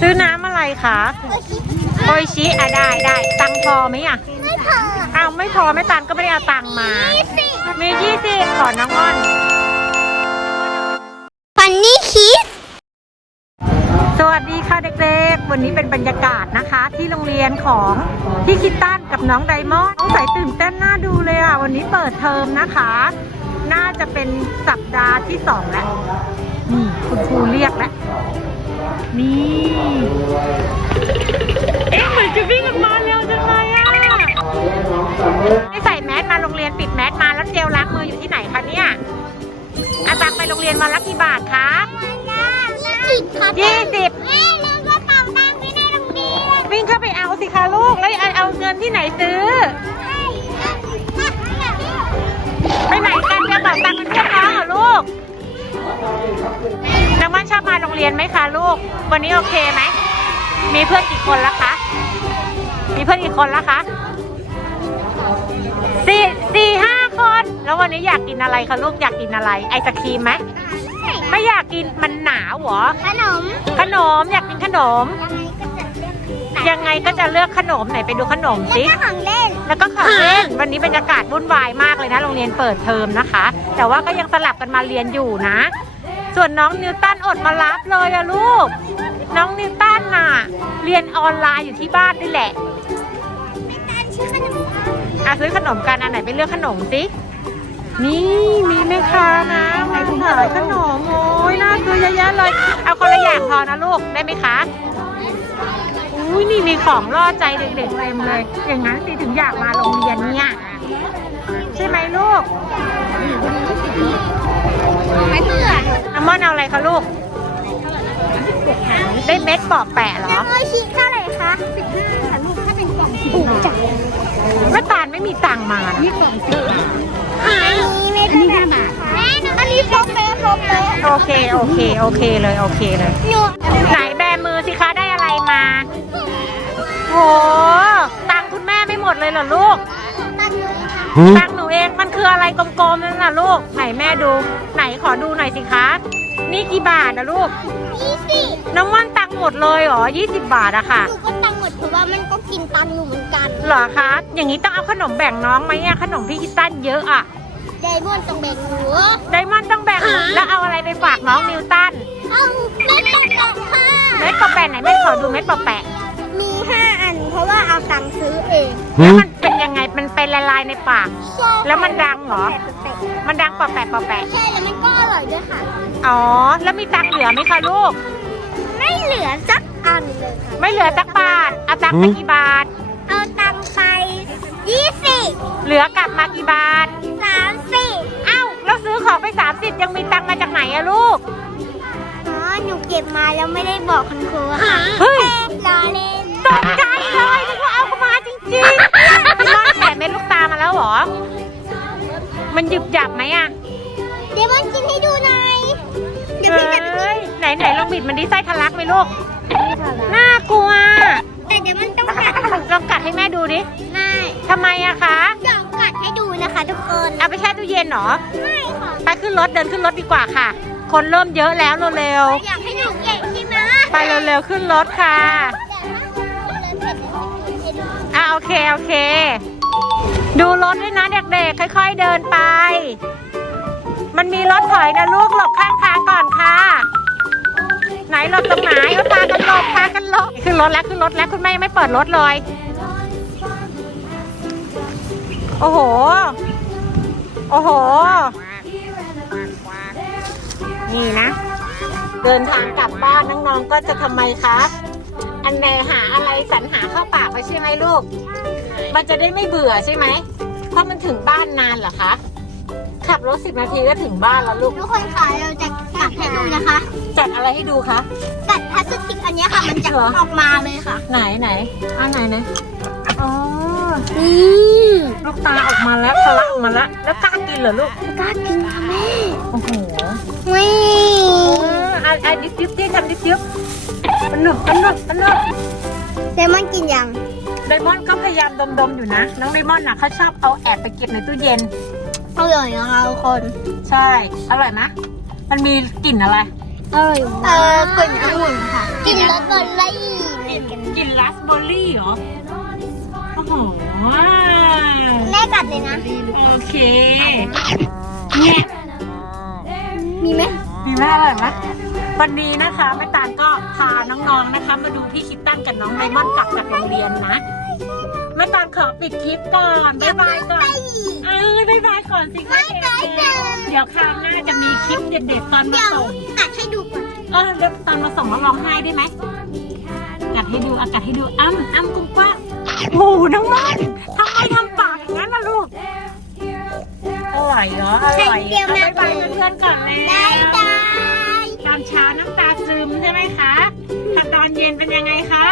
ซื้อน้ำอะไรคะโออิชิอะได้ได้ตังค์พอไหมอะ ไม่พออ้าวไม่พอไม่ตันก็ไม่ได้เอาตังค์มาสิมียี่สิบขอน้องอ้อน ฟันนี่คิดสวัสดีค่ะเด็กๆ วันนี้เป็นบรรยากาศนะคะ ที่โรงเรียนของพี่คิตตันกับน้องไดมอนด์น้องใส่ตื่นเต้นน่าดูเลยอะ วันนี้เปิดเทอมนะคะ น่าจะเป็นสัปดาห์ที่สองแล้ว นี่คุณครูเรียกแล้ว นี่ เอ๊ะเหมือนจะวิ่งออกมาเร็วจังเลยอะไม่ใส่แมสมาโรงเรียนปิดแมสมาแล้วเจลล้างมืออยู่ที่ไหนคะเนี่ย อาตังไปโรงเรียนวันละกี่บาทคะยี่สิบครับยี่สิบแม่ลืมกระเป๋าตังค์ไว้ในโรงเรียนวิ่งเข้าไปเอาสิคะลูก แล้วเอาเอาเงินที่ไหนซื้อ ไปไหน กันจะบอกตังค์เป็นเพื่อนน้องเหรอลูกน้องว่านชอบมาโรงเรียนไหมคะลูก วันนี้โอเคไหม มีเพื่อนกี่คนแล้วคะ มีเพื่อนกี่คนแล้วคะสี่สี่ห้าคน แล้ววันนี้อยากกินอะไรคะลูกอยากกินอะไร ไอศครีมไหม ไม่อยากกินมันหนาวเหรอ ขนม ขนมอยากกินขนม ยังไงก็จะเลือกขนมไหนไปดูขนมแล้วสิก็ของเล่น แล้วก็ของเล่นวันนี้บรรยากาศวุ่นวายมากเลยนะ โรงเรียนเปิดเทอมนะคะ แต่ว่าก็ยังสลับกันมาเรียนอยู่นะ ส่วนน้องนิวตันอดมารับเลยอะลูก น้องนิวตันน่ะ เรียนออนไลน์อยู่ที่บ้านนี่แหละการชื่อขนมอะซื้อขนมกันอันไหนไปเลือกขนมสินี่มีแม่ค้านะมาขายขนมโอ้ยน่าซื้อเยอะแยะเลย เอาคนละอย่างพอนะลูกได้ไหมคะ อุ้ยนี่มีของล่อใจเด็กๆเต็มเลย อย่างนั้นสิถึงอยากมาโรงเรียนเนี่ย ใช่ไหมลูกไม่เบื่อน้ำมอนเอาอะไรคะลูก ได้เม็ดปอกแปะเหรอแล้วโอชิเท่าไหร่คะสิบห้าค่ะลูกถ้าเป็นกล่องถูกจังแม่ตาลไม่มีตังค์มานะนี่กล่องสิบอันนี้ไม่ได้แบบแม่อันนี้โปรเปโปรเปโอเคโอเคโอเคเลยโอเคเลยหนูไหนแบมือสิคะได้อะไรมา โห ตังค์คุณแม่ไม่หมดเลยเหรอลูก ตังค์หนูค่ะตังค์หนูเอง มันคืออะไรกลมๆนั่นน่ะลูก ไหนแม่ดู ไหนขอดูหน่อยสิคะ นี่กี่บาทนะลูก ยี่สิบน้องว่านตังค์หมดเลยเหรอ20 บาทอะค่ะ หนูก็ตังค์หมดเพราะว่ามันก็กินตังค์หนูเหมือนกันเหรอคะ อย่างนี้ต้องเอาขนมแบ่งน้องไหมอะขนมพี่คิตตันเยอะอะไดมอนด์ต้องแบ่งหนูไดมอนด์ต้องแบ่ง แล้วเอาอะไรไปฝากน้องนิวตัน เอาไม่ต้องแบ่งค่ะ เม็ดปอแปะไหนแม่ขอดูเม็ดปอแปะ มีห้าอัน เพราะว่าเอาตังค์ซื้อเองแล้วมันเป็นยังไง มันเป็นละลายในปาก ใช่แล้วมันดังเหรอเป็ดมันดังปอแปะปอแปะ ใช่แล้วมันก็อร่อยด้วยค่ะ อ๋อ แล้วมีตังค์เหลือไหมคะลูก ไม่เหลือสักอันเลยค่ะ ไม่เหลือสักบาท เอาตังค์ไปกี่บาท เอาตังค์ไปยี่สิบเหลือกลับมากี่บาทสามสิบเอ้าแล้วซื้อของไป30ยังมีตังค์มาจากไหนอะลูก อ๋อ หนูเก็บมาแล้วไม่ได้บอกคุณครูค่ะเฮ้ยล้อเล่น ตกใจเลยนึกว่าเอามาจริงๆมันร้อนแฉะเม็ดลูกตามาแล้วเหรอ มันหยึบหยับไหมอะเดี๋ยวมันกินให้ดูหน่อยเดี๋ยวเฮ้พี่จะไปกินยไหนไหนลองบิดมันดิไส้ทะลักไหมลูก น่ากลัว แต่เดี๋ยวมันต้องกัดลองกัดให้แม่ดูดิ ไม่ทำไมอะคะ เดี๋ยวกัดให้ดูนะคะทุกคนเอาไปแช่ตู้เย็นเหรอ ไม่ค่ะไปขึ้นรถเดินขึ้นรถดีกว่าค่ะ คนเริ่มเยอะแล้วเร็วอยากให้หนูเก่งใช่ไหมๆไปเร็วๆขึ้นรถค่ะอะโอ เค โอเค ดูรถด้วยนะเด็กๆ ค่อย ๆ เดินไป มันมีรถถอยนะลูกหลบข้างทางก่อนค่ะ ไหนหลบตรงไหนเอาพากันหลบพากันหลบขึ้นรถแล้วขึ้นรถแล้วคุณแม่ยังไม่เปิดรถเลย โอ้โห โอ้โห นี่นะ เดินทางกลับบ้านน้องๆก็จะทำไมคะ อันไหนหาอะไรสรรหาเข้าปากไปใช่ไหมลูก มันจะได้ไม่เบื่อใช่ไหม เพราะมันถึงบ้านนานเหรอคะ ขับรถสิบนาทีก็ถึงบ้านแล้วลูก ทุกคนค่ะเราจะกัดให้ดูนะคะ จัดอะไรให้ดูคะกัดพลาสติกอันเนี้ยค่ะมันจะเหรอออกมาเลยค่ะ ไหนไหนอันไหนไหนอ๋ออืมลูกตาออกมาแล้วทะลักออกมาแล้ว แล้วกล้ากินเหรอลูก กล้ากินค่ะแม่ โอ้โหวิอะอะดิบดิบดิทำดิบดิบ อันหนึบอันหนึบอันหนึบเดมอนกินยังไดมอนด์ก็พยายามดมๆอยู่นะ น้องไดมอนด์น่ะเขาชอบเอาแอบไปเก็บในตู้เย็น อร่อยนะคะทุกคน ใช่ อร่อยไหมมันมีกลิ่นอะไร อร่อยเออกลิ่นองุ่นค่ะกลิ่นรสเบอร์อะไรกลิ่นกลิ่นราสเบอร์รี่เหรอ โอ้โห แม่กัดเลยนะ โอเค เนี่ย มีไหมมีแม่เลยไหม วันนี้นะคะแม่ตาลก็พาน้องๆนะคะ มาดูพี่คิตตันกับน้องไดมอนด์กลับจากโรงเรียนนะแม่ตาลขอปิดคลิปก่อนบ๊ายบายก่อนเออบายบายก่อนสิคะบ๊ายบายเด็กๆเดี๋ยวคราวหน้าจะมีคลิปเด็ดๆตอนมาเดี๋ยวส่งกัดให้ดูก่อนเออแล้วตอนมาส่งแล้วร้องไห้ได้ไหมกัดให้ดูอากัดให้ดูอ้ำอ้ำกุ้งกว้างโอ้โหน้องม่อนทำไมทำปากอย่างนั้นล่ะลูกอร่อยเหรออร่อยเอาบายบายเพื่อนๆก่อนเลยได้ได้ต อนเช้าน้ำตาซึมใช่ไหมคะถ้าตอนเย็นเป็นยังไงคะ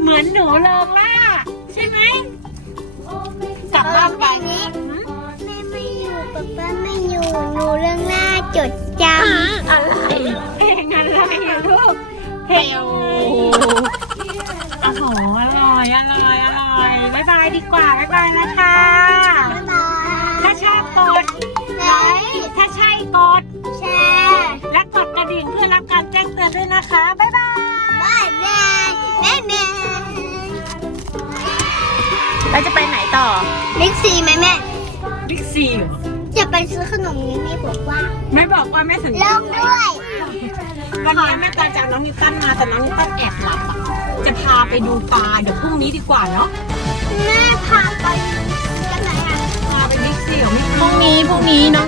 เหมือนหนูเลิงล่าใช่ไหมกลับบ้านไปแบบนี้แม่ไม่อยู่ป๊าป้าไม่อยู่ หนูเรื่องหน้าจดจอะไรเพลงอะไรอะลูกเพลงโอ้โหอร่อยอร่อยอร่อยบายบายดีกว่าบายบายนะคะำบ๊ายบายถ้าชอบกด ซีไหมแม่ บิ๊กซีเหรอจะไปซื้อขนมนี้ไม่บอกว่าไม่บอกว่าแม่สัญลญางด้วย วันนี้แม่ตาจะเอาน้องนิวตันมาแต่น้องนิวตันแอบหลับอะจะพาไปดูปลาเดี๋ยวพรุ่งนี้ดีกว่าเนาะแม่พาไปกันไหนอะพาไปบิ๊กซีเหรอไม่พรุ่งนี้พรุ่งนี้น้อง